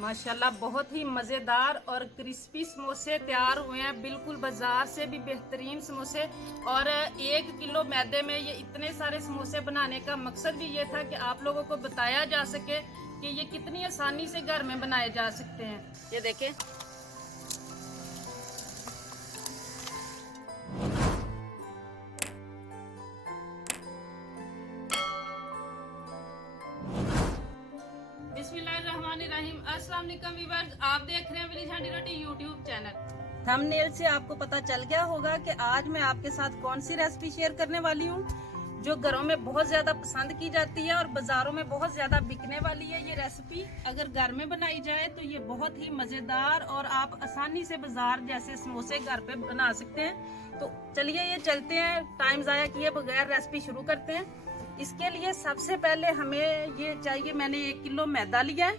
माशाल्लाह बहुत ही मज़ेदार और क्रिस्पी समोसे तैयार हुए हैं, बिल्कुल बाजार से भी बेहतरीन समोसे। और 1 किलो मैदे में ये इतने सारे समोसे बनाने का मकसद भी ये था कि आप लोगों को बताया जा सके कि ये कितनी आसानी से घर में बनाए जा सकते हैं। ये देखें, बिस्मिल्लाहिर्रहमानिर्रहीम। अस्सलाम वालेकुम व्यूअर्स, आप देख रहे हैं विलेज हांडी रोटी यूट्यूब चैनल। थंबनेल से आपको पता चल गया होगा कि आज मैं आपके साथ कौन सी रेसिपी शेयर करने वाली हूँ, जो घरों में बहुत ज्यादा पसंद की जाती है और बाजारों में बहुत ज्यादा बिकने वाली है। ये रेसिपी अगर घर में बनाई जाए तो ये बहुत ही मजेदार और आप आसानी से बाजार जैसे समोसे घर पे बना सकते हैं। तो चलिए ये चलते हैं, टाइम जाया किए बगैर रेसिपी शुरू करते हैं। इसके लिए सबसे पहले हमें ये चाहिए, मैंने 1 किलो मैदा लिया है,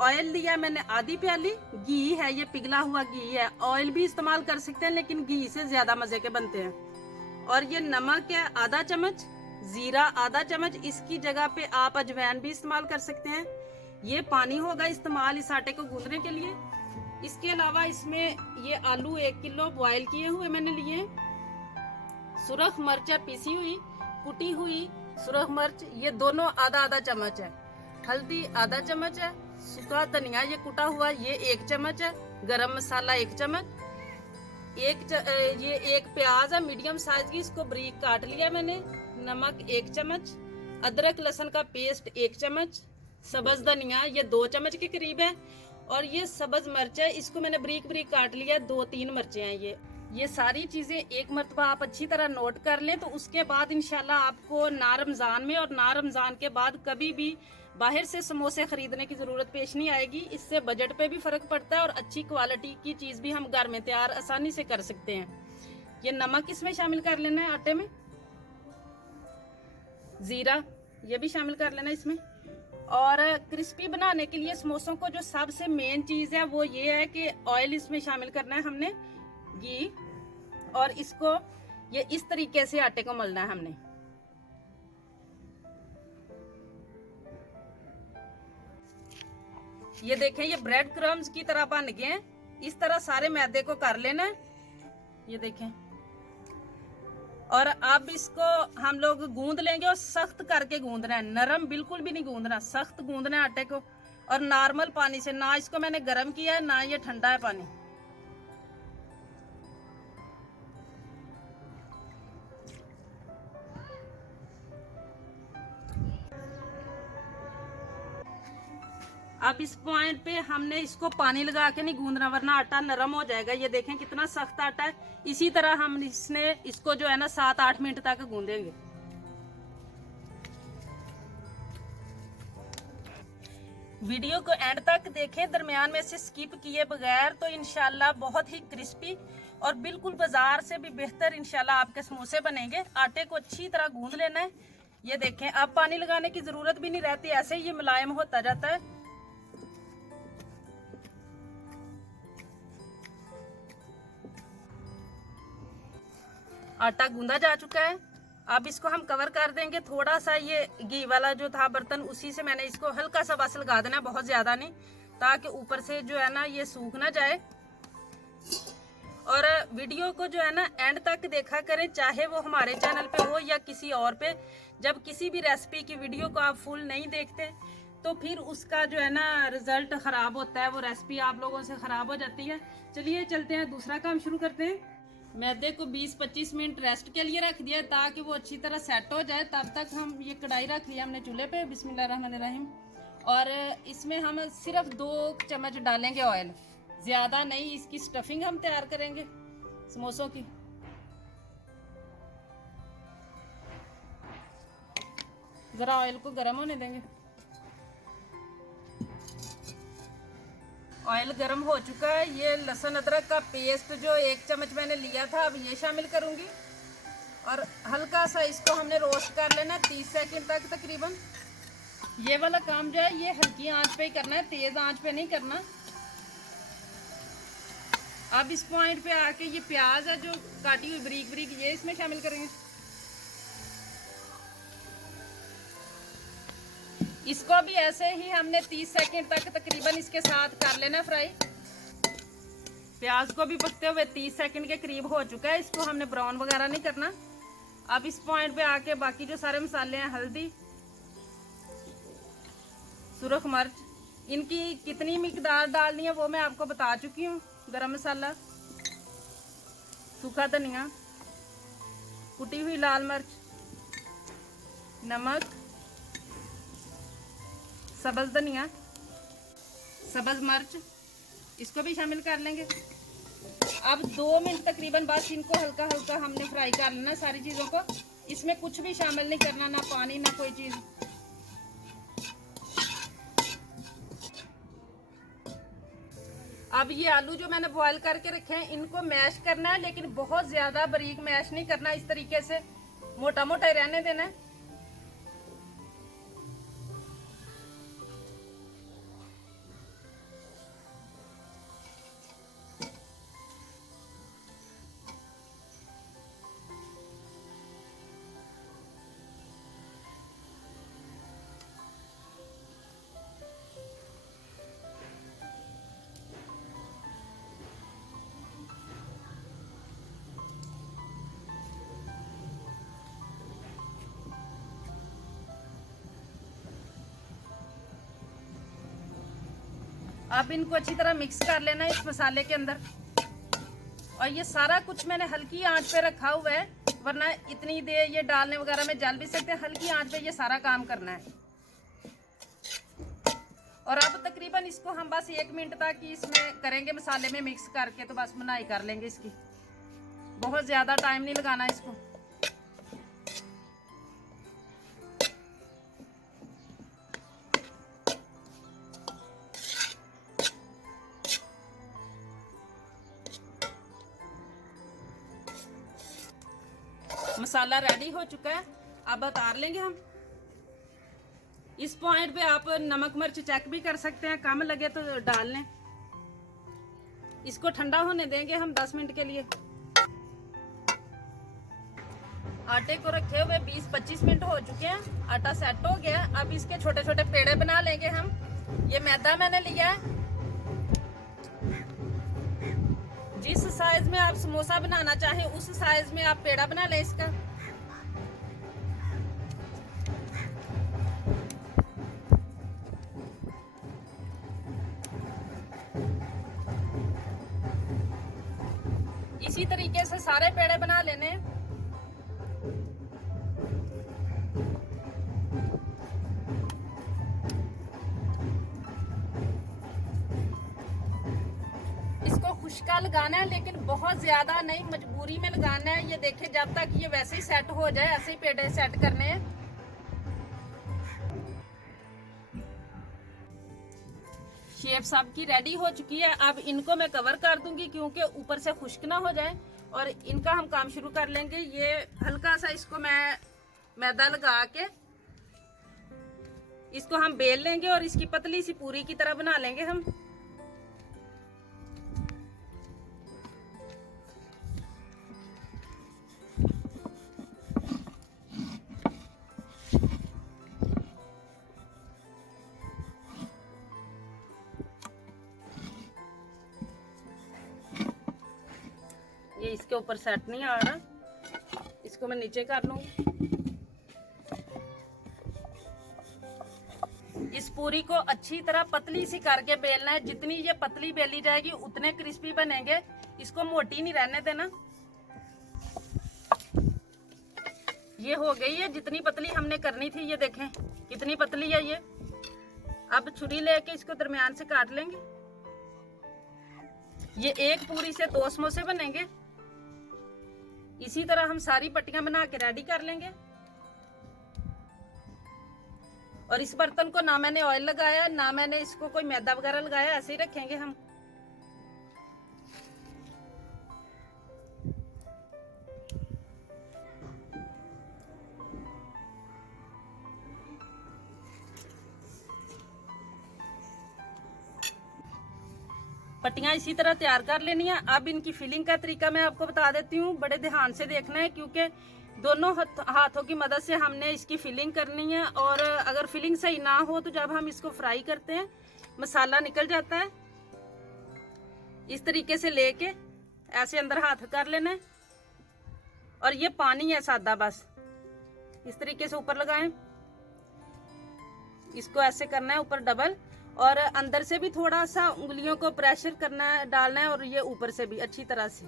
ऑयल लिया मैंने आधी प्याली, घी है, ये पिघला हुआ घी है, ऑयल भी इस्तेमाल कर सकते हैं लेकिन घी से ज्यादा मजे के बनते हैं। और ये नमक है आधा चम्मच, जीरा आधा चम्मच, इसकी जगह पे आप अजवाइन भी इस्तेमाल कर सकते हैं। ये पानी होगा इस्तेमाल इस आटे को गूंदने के लिए। इसके अलावा इसमें ये आलू 1 किलो बॉयल किए हुए मैंने लिए, सुरख मिर्च पीसी हुई, कुटी हुई सुरख मिर्च, ये दोनों आधा आधा चम्मच है, हल्दी आधा चम्मच है, सूखा धनिया ये कुटा हुआ ये 1 चम्मच है, गरम मसाला 1 चम्मच, ये 1 प्याज है मीडियम साइज की, इसको बारीक काट लिया मैंने, नमक 1 चम्मच, अदरक लहसुन का पेस्ट 1 चम्मच, सब्ज धनिया ये 2 चम्मच के करीब है, और ये सब्ज मिर्च है, इसको मैंने बारीक बारीक काट लिया, 2-3 मिर्चें हैं। ये सारी चीजें एक मरतबा आप अच्छी तरह नोट कर लें, तो उसके बाद इंशाल्लाह आपको ना रमजान में और ना रमजान के बाद कभी भी बाहर से समोसे खरीदने की जरूरत पेश नहीं आएगी। इससे बजट पे भी फर्क पड़ता है और अच्छी क्वालिटी की चीज भी हम घर में तैयार आसानी से कर सकते हैं। ये नमक इसमें शामिल कर लेना है आटे में, जीरा ये भी शामिल कर लेना इसमें। और क्रिस्पी बनाने के लिए समोसों को जो सबसे मेन चीज है वो ये है कि ऑयल इसमें शामिल करना है हमने, घी, और इसको ये इस तरीके से आटे को मलना है हमने। ये देखें, ये ब्रेड क्रम्स की तरह बन गए हैं, इस तरह सारे मैदे को कर लेना है। ये देखें, और अब इसको हम लोग गूंद लेंगे और सख्त करके गूंदना है, नरम बिल्कुल भी नहीं गूंदना, सख्त गूंदना है आटे को। और नॉर्मल पानी से, ना इसको मैंने गर्म किया है ना ये ठंडा है पानी। अब इस पॉइंट पे हमने इसको पानी लगा के नहीं गूंदना, वरना आटा नरम हो जाएगा। ये देखें कितना सख्त आटा है। इसी तरह हम इसको जो है ना 7-8 मिनट तक गूंदेंगे। वीडियो को एंड तक देखें, दरमियान में से स्किप किए बगैर, तो इंशाल्लाह बहुत ही क्रिस्पी और बिल्कुल बाजार से भी बेहतर इंशाल्लाह आपके समोसे बनेंगे। आटे को अच्छी तरह गूंद लेना है। ये देखें, अब पानी लगाने की जरूरत भी नहीं रहती, ऐसे ही ये मुलायम होता जाता है। आटा गूंदा जा चुका है। अब इसको हम कवर कर देंगे। थोड़ा सा ये घी वाला जो था बर्तन, उसी से मैंने इसको हल्का सा बस लगा देना, बहुत ज्यादा नहीं, ताकि ऊपर से जो है ना ये सूख ना जाए। और वीडियो को जो है ना एंड तक देखा करें, चाहे वो हमारे चैनल पे हो या किसी और पे। जब किसी भी रेसिपी की वीडियो को आप फुल नहीं देखते तो फिर उसका जो है ना रिजल्ट खराब होता है, वो रेसिपी आप लोगों से खराब हो जाती है। चलिए चलते हैं, दूसरा काम शुरू करते हैं। मैदे को 20-25 मिनट रेस्ट के लिए रख दिया ताकि वो अच्छी तरह सेट हो जाए। तब तक हम ये कढ़ाई रख लिया हमने चूल्हे पे, बिस्मिल्लाहिर्रहमानिर्रहीम। और इसमें हम सिर्फ 2 चम्मच डालेंगे ऑयल, ज्यादा नहीं। इसकी स्टफिंग हम तैयार करेंगे समोसों की। जरा ऑयल को गर्म होने देंगे। ऑयल गर्म हो चुका है। ये लहसुन अदरक का पेस्ट जो 1 चम्मच मैंने लिया था, अब ये शामिल करूंगी। और हल्का सा इसको हमने रोस्ट कर लेना 30 सेकंड तक तकरीबन। ये वाला काम जो है ये हल्की आंच पे ही करना है, तेज आंच पे नहीं करना। अब इस पॉइंट पे आके ये प्याज है जो काटी हुई बारीक बारीक, ये इसमें शामिल करेंगे। इसको भी ऐसे ही हमने 30 सेकंड तक तकरीबन इसके साथ कर लेना फ्राई। प्याज को भी पकते हुए 30 सेकंड के करीब हो चुका है, इसको हमने ब्राउन वगैरह नहीं करना। अब इस पॉइंट पे आके बाकी जो सारे मसाले हैं, हल्दी, सुरख मिर्च, इनकी कितनी मिकदार डालनी है वो मैं आपको बता चुकी हूँ। गरम मसाला, सूखा धनिया, कुटी हुई लाल मिर्च, नमक, सब्ज धनिया, सब्ज मिर्च, इसको भी शामिल कर लेंगे। अब 2 मिनट तकरीबन बस इनको हल्का हल्का हमने फ्राई कर लेना सारी चीज़ों को। इसमें कुछ भी शामिल नहीं करना, ना पानी ना कोई चीज़। अब ये आलू जो मैंने बॉईल करके रखे हैं, इनको मैश करना है, लेकिन बहुत ज़्यादा बारीक मैश नहीं करना, इस तरीके से मोटा मोटा रहने देना है। अब इनको अच्छी तरह मिक्स कर लेना है इस मसाले के अंदर। और ये सारा कुछ मैंने हल्की आंच पे रखा हुआ है, वरना इतनी देर ये डालने वगैरह में जल भी सकते हैं। हल्की आंच पे ये सारा काम करना है। और अब तकरीबन इसको हम बस 1 मिनट तक इसमें करेंगे, मसाले में मिक्स करके, तो बस बुनाई कर लेंगे इसकी। बहुत ज़्यादा टाइम नहीं लगाना इसको। मसाला रेडी हो चुका है, अब उतार लेंगे हम। इस पॉइंट पे आप नमक मिर्च चेक भी कर सकते हैं, कम लगे तो डाल लें। इसको ठंडा होने देंगे हम 10 मिनट के लिए। आटे को रखे हुए 20-25 मिनट हो चुके हैं, आटा सेट हो गया। अब इसके छोटे छोटे पेड़े बना लेंगे हम। ये मैदा मैंने लिया है। जिस साइज में आप समोसा बनाना चाहें उस साइज में आप पेड़ा बना लें इसका। इसी तरीके से सारे पेड़े बना लेने। इसको खुश्का लगाना है, लेकिन बहुत ज्यादा नहीं, मजबूरी में लगाना है। ये देखें, जब तक ये वैसे ही सेट हो जाए, ऐसे ही पेड़े सेट करने हैं। शेप सब की रेडी हो चुकी है। अब इनको मैं कवर कर दूंगी क्योंकि ऊपर से खुश्क ना हो जाए, और इनका हम काम शुरू कर लेंगे। ये हल्का सा इसको मैं मैदा लगा के इसको हम बेल लेंगे और इसकी पतली सी पूरी की तरह बना लेंगे हम। ये इसके ऊपर सेट नहीं आ रहा, इसको मैं नीचे कर लूंगी। इस पूरी को अच्छी तरह पतली सी करके बेलना है। जितनी ये पतली बेली जाएगी उतने क्रिस्पी बनेंगे। इसको मोटी नहीं रहने देना। ये हो गई है जितनी पतली हमने करनी थी। ये देखें कितनी पतली है ये। अब छुरी लेके इसको दरमियान से काट लेंगे। ये एक पूरी से 2 समोसे बनेंगे। इसी तरह हम सारी पट्टियां बना के रेडी कर लेंगे। और इस बर्तन को ना मैंने ऑयल लगाया, ना मैंने इसको कोई मैदा वगैरह लगाया, ऐसे ही रखेंगे हम। पट्टियां इसी तरह तैयार कर लेनी है। अब इनकी फिलिंग का तरीका मैं आपको बता देती हूँ। बड़े ध्यान से देखना है क्योंकि दोनों हाथों की मदद से हमने इसकी फिलिंग करनी है। और अगर फिलिंग सही ना हो तो जब हम इसको फ्राई करते हैं मसाला निकल जाता है। इस तरीके से लेके ऐसे अंदर हाथ कर लेना है। और ये पानी है सादा, बस इस तरीके से ऊपर लगाएं। इसको ऐसे करना है ऊपर डबल, और अंदर से भी थोड़ा सा उंगलियों को प्रेशर करना है, डालना है, और ये ऊपर से भी अच्छी तरह से।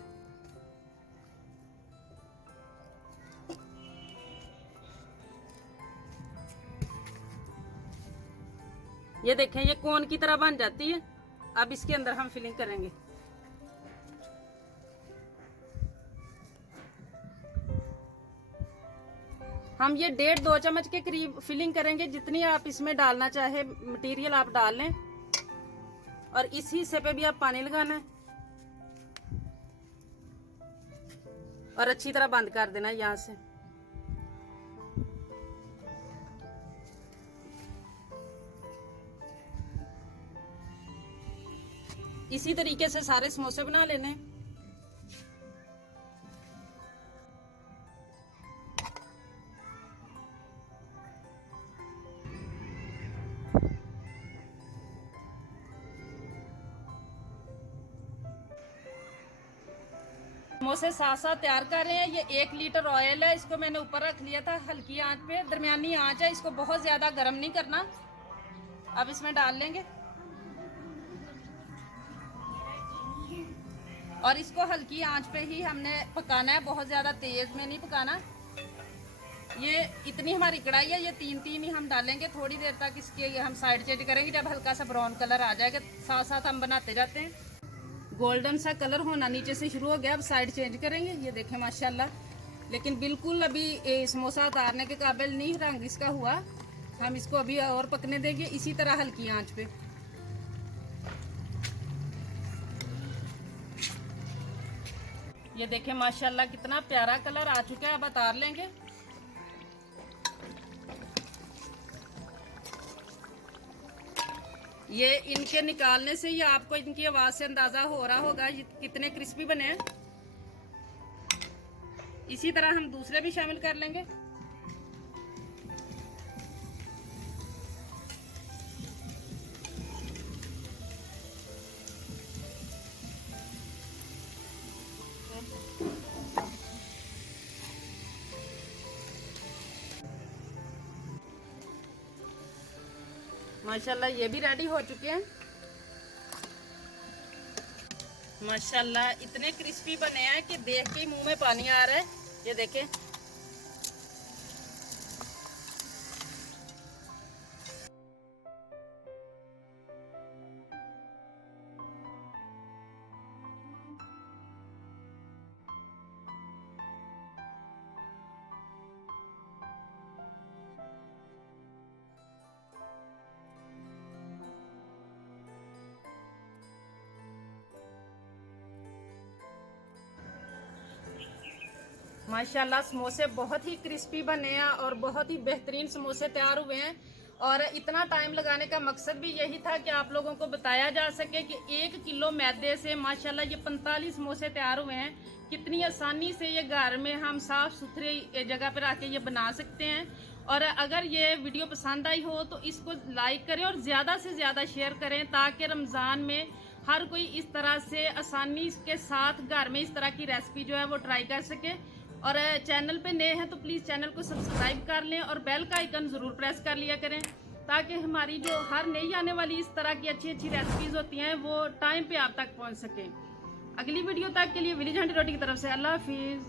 ये देखें, ये कोन की तरह बन जाती है। अब इसके अंदर हम फिलिंग करेंगे। हम ये 1.5-2 चम्मच के करीब फिलिंग करेंगे। जितनी आप इसमें डालना चाहे मटेरियल आप डाल लें। और इस हिस्से पे भी आप पानी लगाना है और अच्छी तरह बंद कर देना है यहाँ से। इसी तरीके से सारे समोसे बना लेने हैं। समोसे साथ साथ तैयार कर रहे हैं। ये 1 लीटर ऑयल है, इसको मैंने ऊपर रख लिया था हल्की आंच पे। दरमियानी आंच है, इसको बहुत ज्यादा गर्म नहीं करना। अब इसमें डाल लेंगे और इसको हल्की आंच पे ही हमने पकाना है, बहुत ज्यादा तेज में नहीं पकाना। ये इतनी हमारी कढ़ाई है, ये 3 ही हम डालेंगे। थोड़ी देर तक इसके हम साइड चेंज करेंगे। जब हल्का सा ब्राउन कलर आ जाएगा साथ साथ हम बनाते जाते हैं। गोल्डन सा कलर होना नीचे से शुरू हो गया, अब साइड चेंज करेंगे। ये देखें माशाल्लाह, लेकिन बिल्कुल अभी समोसा उतारने के काबिल नहीं रंग इसका हुआ। हम इसको अभी और पकने देंगे इसी तरह हल्की आंच पे। ये देखें माशाल्लाह कितना प्यारा कलर आ चुका है। अब उतार लेंगे। ये इनके निकालने से ही आपको इनकी आवाज से अंदाजा हो रहा होगा ये कितने क्रिस्पी बने हैं। इसी तरह हम दूसरे भी शामिल कर लेंगे। माशाल्लाह ये भी रेडी हो चुके हैं। माशाल्लाह इतने क्रिस्पी बने हैं कि देख के मुंह में पानी आ रहा है। ये देखें, माशाल्लाह समोसे बहुत ही क्रिस्पी बने हैं और बहुत ही बेहतरीन समोसे तैयार हुए हैं। और इतना टाइम लगाने का मकसद भी यही था कि आप लोगों को बताया जा सके कि 1 किलो मैदे से माशाल्लाह ये 45 समोसे तैयार हुए हैं। कितनी आसानी से ये घर में हम साफ सुथरी जगह पर आके ये बना सकते हैं। और अगर ये वीडियो पसंद आई हो तो इसको लाइक करें और ज़्यादा से ज़्यादा शेयर करें, ताकि रमज़ान में हर कोई इस तरह से आसानी के साथ घर में इस तरह की रेसिपी जो है वो ट्राई कर सके। और चैनल पे नए हैं तो प्लीज़ चैनल को सब्सक्राइब कर लें और बेल का आइकन ज़रूर प्रेस कर लिया करें, ताकि हमारी जो हर नई आने वाली इस तरह की अच्छी अच्छी रेसिपीज़ होती हैं वो टाइम पे आप तक पहुंच सकें। अगली वीडियो तक के लिए विलेज हांडी रोटी की तरफ से अल्लाह हाफिज़।